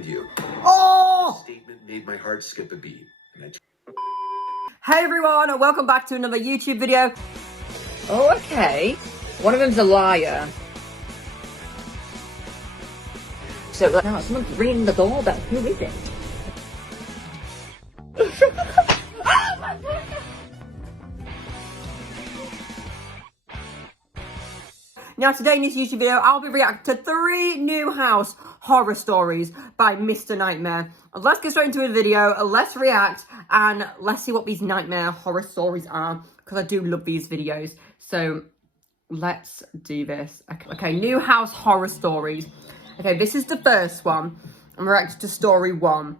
You. Oh! Statement made my heart skip a beat. Hey everyone, and welcome back to another YouTube video. Oh, okay. One of them's a liar. So, now someone's ringing the doorbell. Who is it? Now today in this YouTube video, I'll be reacting to 3 new house horror stories by Mr. Nightmare. Let's get straight into the video, let's react, and let's see what these nightmare horror stories are, because I do love these videos. So, let's do this. Okay, new house horror stories. Okay, this is the first one. I'm reacting to story 1.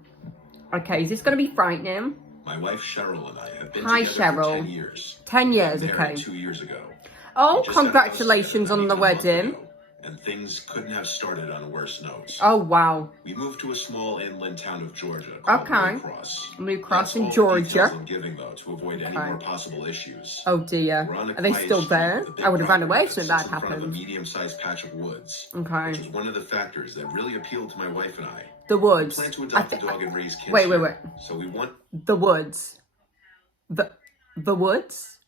Okay, is this going to be frightening? My wife Cheryl and I have been Hi, together Cheryl. for 10 years. 10 years, Married okay. 2 years ago. Oh, We just had a congratulations house on the together not even a wedding. month ago, and things couldn't have started on worse notes. Oh, wow. We moved to a small inland town of Georgia called Okay. Blue Cross. Blue Cross That's in all the Georgia. details I'm giving, though, to avoid any Okay. more possible issues. Oh dear. We're on a Are they quiet still street there? with a big I would have run property away that if that sits in front of a happened. medium-sized patch of woods. Okay. Which is one of the factors that really appealed to my wife and I. The woods. We plan to adopt a dog and raise kids. Wait. here, So we want The woods. The woods?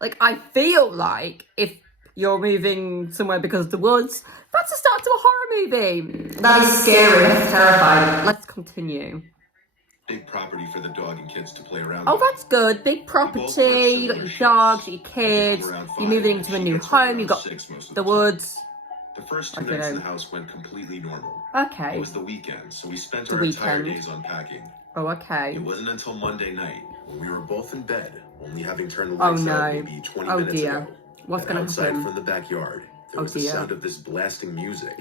Like, I feel like if you're moving somewhere because of the woods, that's the start to a horror movie. That is scary. That's terrifying. Let's continue. big property for the dog and kids to play around Oh, with. that's good. Big property. You got your dogs, your kids. You're moving into a new home. You've got the woods. The first 2 Okay, nights in no. the house went completely normal. Okay. It was the weekend, so we spent The our entire weekend. days unpacking. Oh, okay. It wasn't until Monday night, when we were both in bed, only having turned the Oh, lights out no. maybe 20 Oh, minutes dear. ago. What's that gonna outside happen? from the backyard, there Oh, was the dear. sound of this blasting music.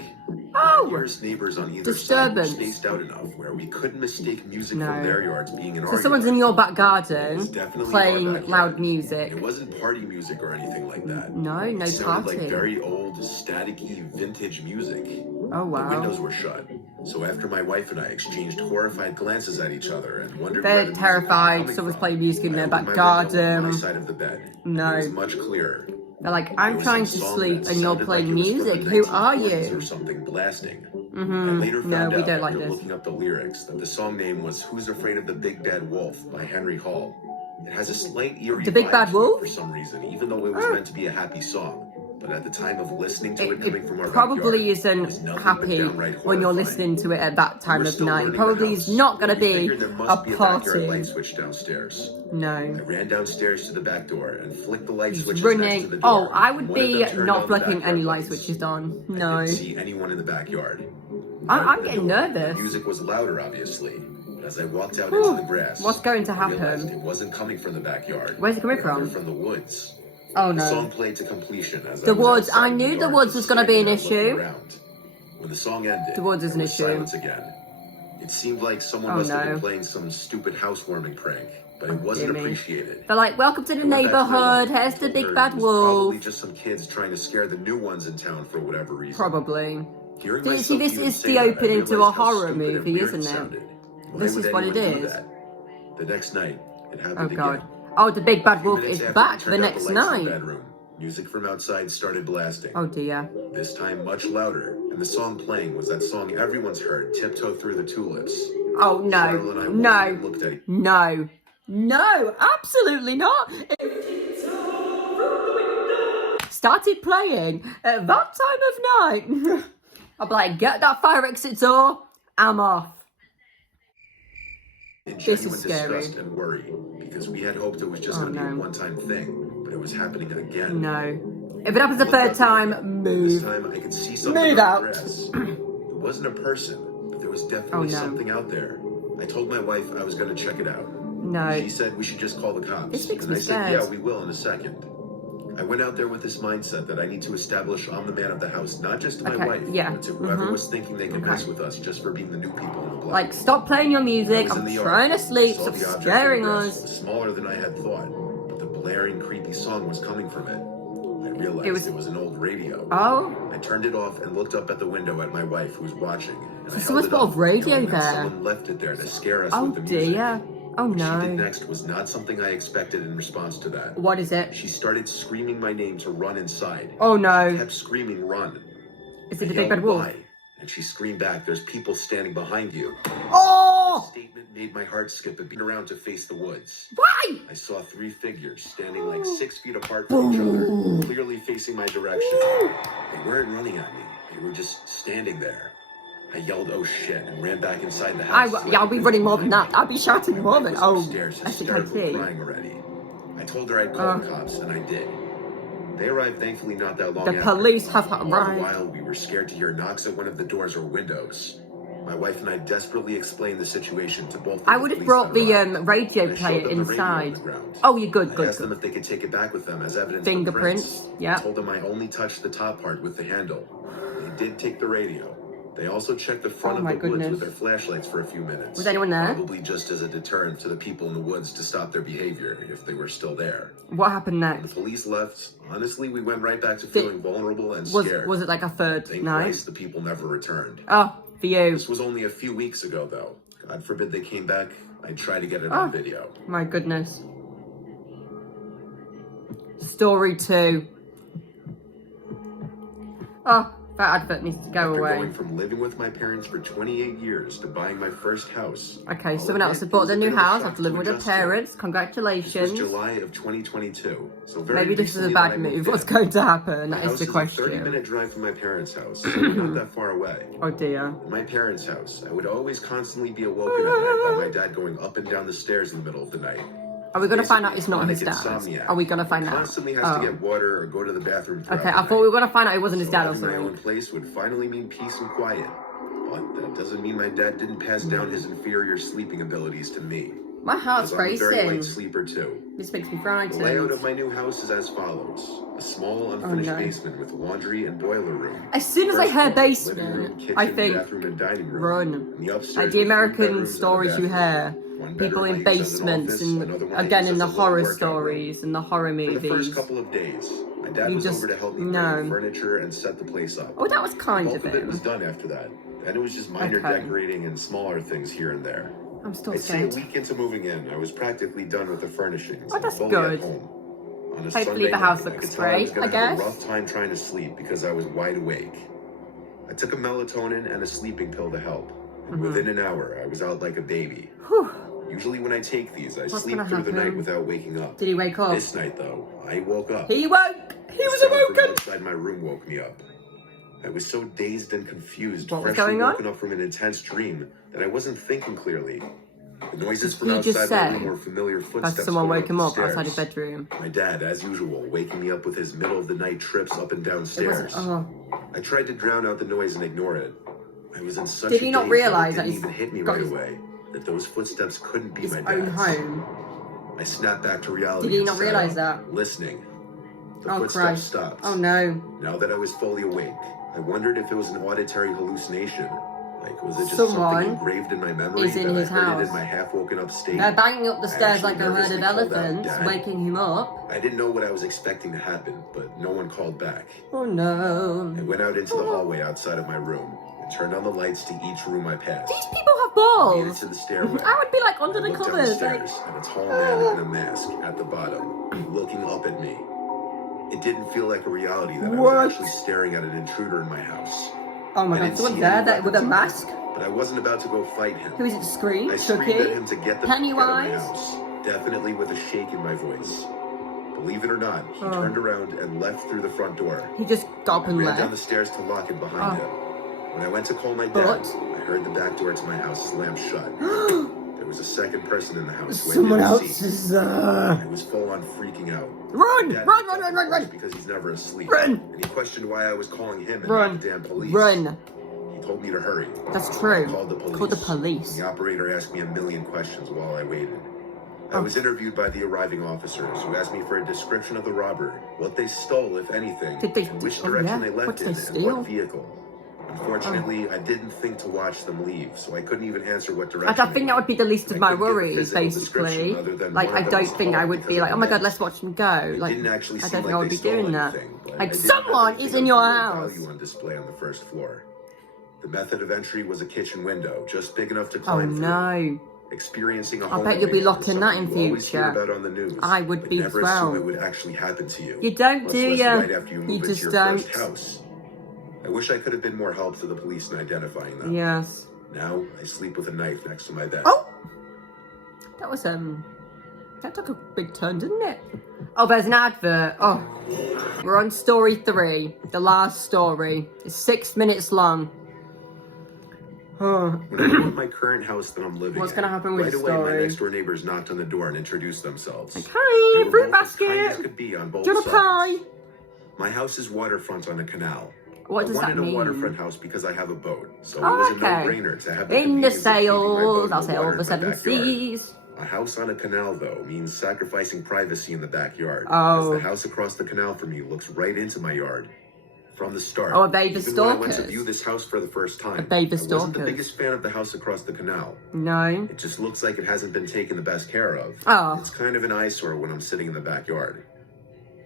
Oh! The nearest neighbors on either side were Disturbance. spaced out enough where we couldn't mistake music No. from their yards being an So someone's in your back garden playing loud music. It wasn't party music or anything like that. No It sounded like party. very old, staticky, vintage music. Oh, The wow. windows were shut. So after my wife and I exchanged horrified glances at each other and wondered They're where the music terrified. was coming Someone's from, playing music in I their opened back my window on garden. my side of the bed. No. It was much clearer. They're like, There I'm was trying some to song sleep that and you're sounded playing like it was from music. the Who are 1940s you? or something blasting. I Mm-hmm. later No, found we out don't like after this. looking up the lyrics that the song name was "Who's Afraid of the Big Bad Wolf" by Henry Hall. It has a slight eerie The Big vibe Bad to it Wolf? for some reason, even though it was meant to be a happy song. But at the time of listening to it coming from our Probably backyard, it was isn't nothing but happy downright when you're horrifying. listening to it at that time We were of still night. learning the Probably house, is not going to but we be figured there a must be a backyard party. light switch downstairs. I No. ran downstairs to the back door and flicked the light He's switches next to running. the door. Oh, I would One of be them turned not on the flicking backyard any light lights. switches on. I No. didn't see anyone in the backyard. I'm getting nervous. The music was louder, obviously. But as I walked out into the grass, What's going to I realized happen? it wasn't coming from the backyard. Where's it coming but rather from? From the woods. Oh The song no. played to completion as The I was woods. outside I in knew the yard, woods just was gonna be an standing there looking issue. around. When the song ended, The woods is there an was issue. silence again. It seemed like someone Oh, must have no. been playing some stupid housewarming prank, but it dear wasn't me. appreciated. They're like, welcome to the I went back to my neighborhood. wife Here's and the told big her bad it was probably wolf. just some kids trying to scare the new ones in town for whatever reason. Probably. Hearing See, myself this even is say the that, I opening to a realized how horror stupid and movie, weird isn't it? sounded. Why This would is what it anyone do is. that? The next night, it happened Oh again. god. Oh, the big bad A few wolf minutes is after back we the turned out next lights in the night. bedroom, music from outside started blasting. Oh dear. This time much louder, and the song playing was that song everyone's heard, "Tiptoe Through the Tulips." Oh Cheryl and I woke up no. and looked at No. No. Absolutely not. Started playing at that time of night. I'll be like, get that fire exit door. I'm off. in This is genuine scary. disgust and worry, because we had hoped it was just Oh, going to be a no. one-time thing, but it was happening again. No. If it happens a third time, This move. time I could see something Move on out. the grass. It wasn't a person, but there was definitely Oh, no. something out there. I told my wife I was going to check it out. No. She said we should just call the cops. This makes and me I said, scared. yeah, we will in a second. I went out there with this mindset that I need to establish I'm the man of the house, not just to my Okay, wife, yeah. but to whoever Mhm. was thinking they could Okay. mess with us just for being the new people in the block. Like, stop playing your music. I was in I'm the yard. trying to sleep. Saw Stop the object scaring in the grass. us. It was smaller than I had thought, but the blaring, creepy song was coming from it. I realized it was an old radio. Oh. I turned it off and looked up at the window at my wife, who was watching. And I someone's held it put a up, radio knowing that there. Someone left it there to scare us Oh with the music. dear. Oh What she did no. next was not something I expected in response to that. What is it? She started screaming my name to run inside. Oh She no. kept screaming, "Run!" Is it I the big yelled, bad wolf? "Why?" And she screamed back, "There's people standing behind you." Oh! The statement made my heart skip a beat around to face the woods. Why? I saw 3 figures standing like 6 feet apart from each other, clearly facing my direction. They weren't running at me. They were just standing there. I yelled, "Oh shit," and ran back inside the house. I'll be running more than that. I'll be shouting more than, I was upstairs, I think I hysterically see. crying already. I told her I'd call the cops, and I did. They arrived thankfully not that long The after. police have All the arrived. while, we were scared to hear knocks at one of the doors or windows. My wife and I desperately explained the situation to both. I would have brought the radio I showed player them the radio on inside. the ground. Oh, you're good, I good, asked them good. if they could take it back with them as evidence. Fingerprints, For yeah. I told them I only touched the top part with the handle. They did take the radio. They also checked the front Oh of my the woods goodness. with their flashlights for a few minutes. Was anyone there? Probably just as a deterrent to the people in the woods to stop their behavior if they were still there. What happened The next? police left. Honestly, we went right back to feeling vulnerable and scared. Was it like a third Thank night? Christ the people never returned. Oh, for you. This was only a few weeks ago, though. God forbid they came back. I'd try to get it on video. My goodness. Story 2. Oh, that advert needs to go After away. going from living with my parents for 28 years to buying my first house. Okay, all someone of else it has bought was their a new bit of a house shock after living to with their adjust to. parents. This was Congratulations. July of 2022. So very Maybe this is a recently bad that I moved move. in. What's going to happen? My That is house the a question. 30-minute drive from my parents' house, so not that far away. Oh dear. In my parents' house, I would always constantly be awoken at night by my dad going up and down the stairs in the middle of the night. Are we going to find out it's not Basically, his dad? chronic insomniac. Are we going to find He out? constantly has Oh. to get water or go to the bathroom. throughout Okay, the I night. thought we were going to find out it wasn't his So dad or having my own something. place would finally mean peace and quiet. But that doesn't mean my dad didn't pass down his inferior sleeping abilities to me. My heart's Because I'm a very light racing. sleeper too. This makes me The layout frightened. of my new house is as follows. A small unfinished no. basement with laundry and boiler room. As soon as I First hear floor, living room, basement, kitchen, I think, bathroom, and dining room. run. And the upstairs Like the with 3 American bedrooms and a stories you bathroom. hear. One People bedroom in I use as an basements office, and another one I again use in as the a little horror workout room. stories and the horror For the movies. first couple of days, my dad You was just- over to help me no. bring furniture and set the place up. Oh, that was kind Most of of it was him. done after that. And it was just minor Okay. decorating and smaller things here and there. I'm still I'd say a scared. week into moving in, I was practically done with the furnishings. Oh, and that's fully good. At home. On a Hopefully Sunday the house night, I looks could tell I was great, gonna I have a guess. rough time trying to sleep because I was wide awake. I took a melatonin and a sleeping pill to help. And within an hour, I was out like a baby. Whew. Usually when I take these, I What's sleep gonna through the happen? night without waking up. Did he wake up? This night, though, I woke up. He woke! He was The sound from awoken! outside my room woke me up. I was so dazed and confused, What was freshly going on? woken up from an intense dream, that I wasn't thinking clearly. The noises from You just outside my said room were familiar footsteps. That's someone going woke him the up outside his stairs. bedroom. My dad, as usual, waking me up with his middle-of-the-night trips up and down It stairs. wasn't. Oh. I tried to drown out the noise and ignore it. I was in such Did a he not daze realise it that didn't he's even hit me got right his- away that those footsteps couldn't be His my own dad's. home. I snapped back to reality. Did he and not sat realise up, that? Listening. The Oh footsteps Christ. stopped. Oh no. Now that I was fully awake, I wondered if it was an auditory hallucination. Like, was it just Someone something engraved in my memory is in that his I heard it house. in my half-woken up state? They're banging up the stairs actually like a herd nervously of called out, elephants, "Dad." waking him up. I didn't know what I was expecting to happen, but no one called back. Oh no. I went out into the hallway outside of my room and turned on the lights to each room I passed. These people have Made it balls. to the stairway. I would be like under the I looked down covers. the Like, stairs, and a tall man in a mask at the bottom, looking up at me. It didn't feel like a reality that I What? was actually staring at an intruder in my house. oh my I god, didn't someone see there any that with a weapons on mask. me, but I wasn't about to go fight him. Who is it? Scream? I screamed at him Chucky? to get the Pennywise? fuck out of my house, definitely with a shake in my voice. Believe it or not, he Oh. turned around and left through the front door. He just got up and Ran down the left. stairs to lock it behind him. When I went to call my dad, But- I heard the back door to my house slam shut. There was a second person in the house who I Someone didn't else see. is I was full on freaking out. Run! Dad Run, picked run, up run, the run, voice run! because he's never asleep. Run! And he questioned why I was calling him and Run. not the damn police. Run! He told me to hurry. That's I true. called the police. Call the police. The operator asked me a million questions while I waited. I Oh. was interviewed by the arriving officers who asked me for a description of the robber, what they stole, if anything, Did they- and which oh, direction yeah? they left What did in, they and steal? what vehicle. Unfortunately, I didn't think to watch them leave, so I couldn't even answer what direction. I think that would be the least of I my couldn't give a worries, physical basically. description other than Like, one I of them don't was think I tall would because be of like, the oh my god, mask. let's watch them go. It Like, didn't actually I seem don't think like I would they be stole doing that. anything, but I Like, did have someone everything is of in your real house. value on display on the first floor. The method of entry was a kitchen window, just big enough to Oh climb through. no. Experiencing a I home bet you'll be away locking is that something in you always hear future. about on the news, I would but be never as well. assume it would actually happen to you. You don't, Much do less you? right after you You move into just your don't. first house. I wish I could have been more help to the police in identifying them. Yes. Now, I sleep with a knife next to my bed. Oh! That was, that took a big turn, didn't it? Oh, there's an advert. Oh. We're on story 3. The last story. It's 6 minutes long. Oh. When I bought my current house that I'm living What's in, gonna happen with right the away, my story? next door neighbors knocked on the door and introduced themselves. Okay, They were fruit both as kind as basket. could be on both Do you want a sides. pie? My house is waterfront on a canal. What does I that wanted mean? a waterfront house because I have a boat, so Oh, it was okay. a no-brainer to have the In the convenience of keeping my boat sails, in I'll the sail water over in my 7 backyard. seas. A house on a canal, though, means sacrificing privacy in the backyard. Oh. As the house across the canal from me looks right into my yard. From the start, Oh, are they the even when I went to stalkers? view this house for the first time, Are they the I wasn't the stalkers? biggest fan of the house across the canal. No. It just looks like it hasn't been taken the best care of. Oh. It's kind of an eyesore when I'm sitting in the backyard.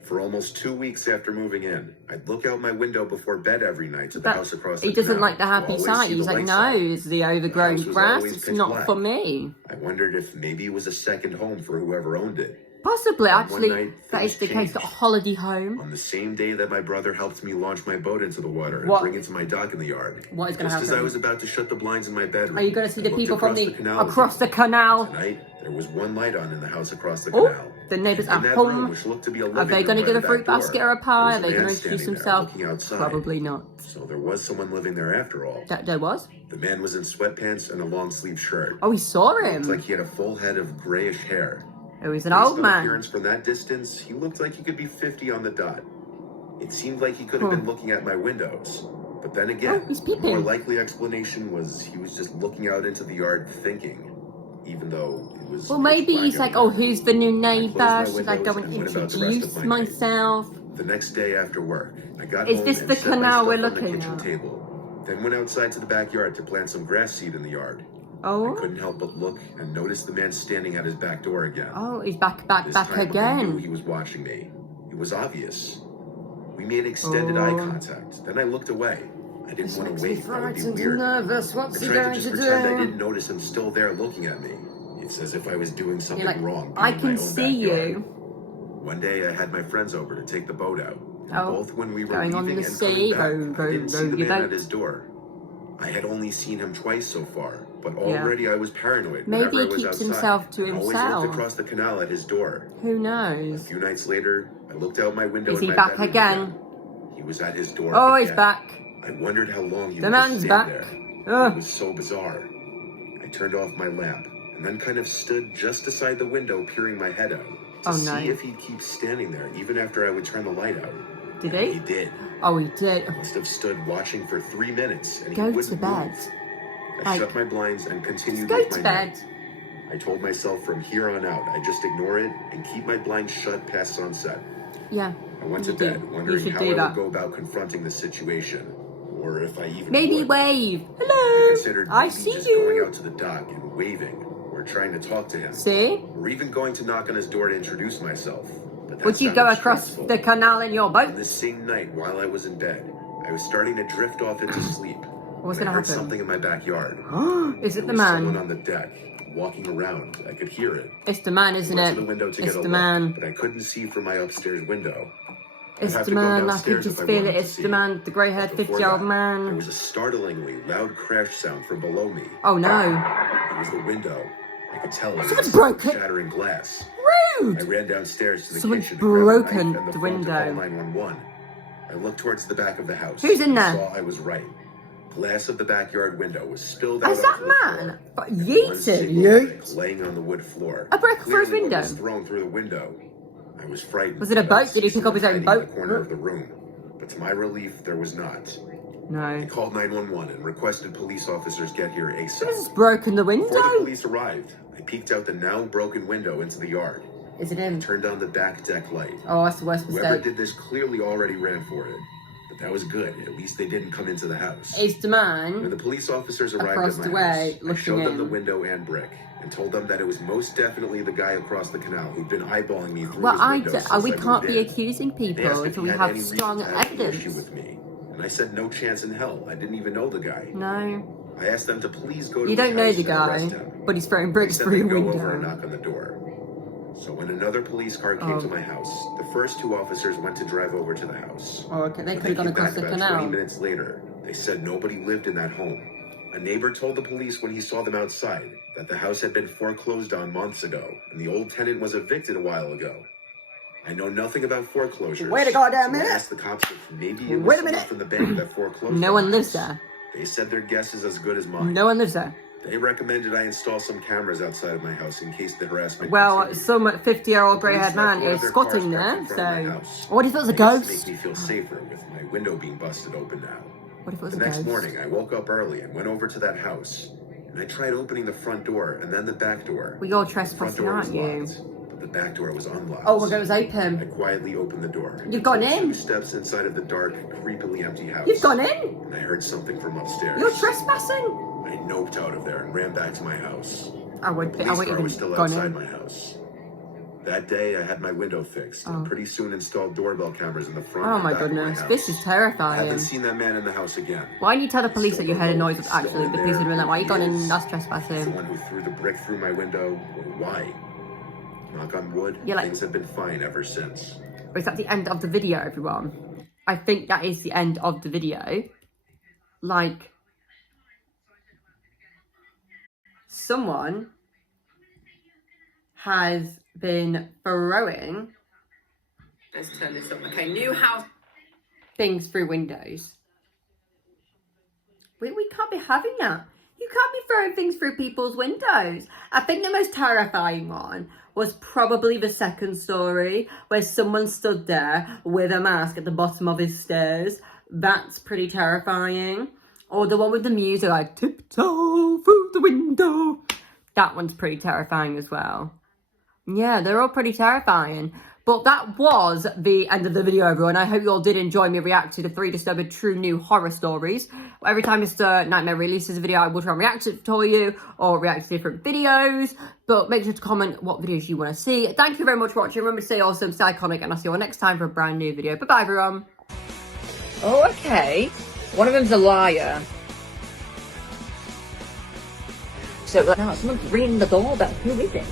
For almost 2 weeks after moving in, I'd look out my window before bed every night to the house across the He doesn't canal. like the to happy always sight. see He's the like, lights no, on. it's the overgrown house was grass. always It's pitch not black. for me. I wondered if maybe it was a second home for whoever owned it. Possibly, One actually, night, that is things the case. Got a changed. holiday home. On the same day that my brother helped me launch my boat into the water and What? bring it to my dock in the yard. What is gonna Just as I happen? was about to shut the blinds in my bedroom, Are you going to see the I looked people from across the canal across the again. canal? Tonight, there was one light on in the house across the Oh, canal. the neighbours In at that room, home. which looked to be a Are living they room going to by give the a fruit back door, basket or a pie? Are there they was going to man introduce standing there themselves? looking outside. Probably not. So there was someone living there after all. There was? The man was in sweatpants and a long sleeve shirt. Oh, we saw Looked him. like he had a full head of grayish hair. Oh, he's an Based old on man. appearance from that distance, he looked like he could be 50 on the dot. It seemed like he could have been looking at my windows. But then again, Oh, he's the more peeping. likely explanation was he was just looking out into the yard thinking, even though it was... Well, maybe black he's like, out oh, there. who's the new I neighbour? closed my Should I go windows and and went about the rest introduce of my night. myself? The next day after work, I got Is home this and the set my canal stuff we're on the looking kitchen at? table. Then went outside to the backyard to plant some grass seed in the yard. I Oh, couldn't help but look and notice the man standing at his back door again. oh, he's back This time, I knew again. he was watching me. It was obvious. We made extended eye Oh. contact. Then I looked away. I didn't This want makes to me wait. That would be frightened and weird. nervous. I What's he tried to going just to pretend I do? didn't notice him still there looking at me. It's as if I was doing something You're like, wrong. I being in can my own see backyard. you. One day I had my friends over to take the boat out. And Oh, both when we were going on leaving the and sea, coming back, row, I didn't see row the your man boat. at his door. I had only seen him twice so far, but Yeah. already I was paranoid. Maybe whenever I he was keeps outside. himself to I always himself. looked across the canal at his door. Who A knows? few nights later, I looked out my window Is in he my back bedroom again? He was at his door. Oh, he's again. back. I wondered how long he The would man's just back. stand there. Ugh. It was so bizarre. I turned off my lamp and then kind of stood just beside the window, peering my head out to Oh, see no. if he'd keep standing there even after I would turn the light out. Did And he? He did. Oh, he did. Must have stood watching for 3 minutes and he Go wouldn't to bed. move. I Like, shut my blinds and continued Just go with to my bed. night. I told myself from here on out, I just ignore it and keep my blinds shut past sunset. Yeah. I went to You do. bed You wondering should how do I that. would go about confronting the situation, or if I even Maybe would. wave. I Hello. considered I maybe see just going you. out to the dock and waving, or trying to talk to him, See? or even going to knock on his door to introduce myself. But that Would you go sounded across stressful. the canal in your On boat? this same night, while I was in bed, I was starting to drift off into sleep. What's when I gonna heard happen? something in my backyard. Is it There the was someone man? on the deck, walking around. I could hear it. It's the man, I isn't went it? to the window to It's get a the look, man. but I couldn't see from my upstairs window. It's have the to go man. I could downstairs just if I feel wanted it. to It's see. the man, the grey-haired But before 50-year-old that, There man. was a startlingly loud crash sound from below me. Oh no. It was the window. I could tell it was Someone's broken. shattering glass. Rude. I ran downstairs to the Someone's kitchen. to grab a knife broken and the phone to window. call 911. I looked towards the back of the house. Who's in and there? Saw I was right. Glass of the backyard window was spilled out Is that onto the floor. man? But One yeeted. single brick laying on the wood floor. A brick through his Clearly one window? was thrown through the window. I was frightened. Was it a but I boat? Did he see pick up his own someone hiding boat? in the corner of the room. But to my relief, there was not. I No. called 911 and requested police officers get here Someone's ASAP. just broken the Before the window. police arrived, I peeked out the now broken window into the yard. Is it him? Turned on the back deck light. Oh, that's the worst Whoever mistake. did this clearly already ran for it. But that was good. At least they didn't come into the house. It's the When man. the police officers arrived Across at the my way, house, I looking showed them in. the window and brick and told them that it was most definitely the guy across the canal who'd been eyeballing me through Well, his I window do, since we I can't moved be in. accusing They people asked if until he we had have any reason strong to have an issue evidence. with me, and I said no chance in hell. I didn't even know the guy. No. I asked them to please go to You his don't know house the and arrest guy, him. but he's throwing They bricks said through they'd your go over and window. knock on the door. So when another police car came to my house, the first two officers went to drive over to the house. Oh, okay, they When could have gone came across back the about canal. 20 minutes later, they said nobody lived in that home. A neighbor told the police when he saw them outside that the house had been foreclosed on months ago, and the old tenant was evicted a while ago. I know nothing about foreclosures. Wait a goddamn so I minute. asked the cops if maybe it Wait was a someone minute. from the bank that foreclosed No on one the lives house. there. They said their guess is as good as mine. No one lives there. They recommended I install some cameras outside of my house in case the harassment Well, continued. some 50-year-old grey-haired Police man left one is of their squatting cars there, parked in front of my so... house. What if it was a I guess to ghost? make me feel safer with my window being busted open now. What if it was The a next ghost? morning, I woke up early and went over to that house. And I tried opening the front door and then the back door. Well, you're The front trespassing, door was aren't you? locked, but the back door was unlocked. Oh my god, it was I open. quietly opened the door. You've gone Took in? 2 steps inside of the dark, creepily empty house. You've gone in? And I heard something from upstairs. You're trespassing? I noped out of there and ran back to my house. I The wouldn't police car was even still gone outside in. my house. That day, I had my window fixed, and pretty soon installed doorbell cameras in the front Oh and my back of goodness, house. this is I terrifying. haven't seen that man in the house again. Why didn't you tell the police Still that you don't heard a know noise? if he's Actually, still the in police would have there, been like, why are you who gone he in? is, That's the trespassing. one who threw the brick through my window, or why? Knock on wood, You're like- things have been fine ever since. Is that the end of the video, everyone? I think that is the end of the video. Like, someone has been throwing... Let's turn this up. Okay, new house things through windows. We can't be having that. You can't be throwing things through people's windows. I think the most terrifying one was probably the second story, where someone stood there with a mask at the bottom of his stairs. That's pretty terrifying. Or the one with the music, like, tiptoe through the window. That one's pretty terrifying as well. Yeah, they're all pretty terrifying. But that was the end of the video, everyone. I hope you all did enjoy me react to the 3 disturbing true new horror stories. Every time Mr. Nightmare releases a video, I will try and react to it for you or react to different videos. But make sure to comment what videos you want to see. Thank you very much for watching. Remember to stay awesome, stay iconic, and I'll see you all next time for a brand new video. Bye-bye, everyone. Oh, okay. One of them's a liar. So now someone's ringing the doorbell. Who is it?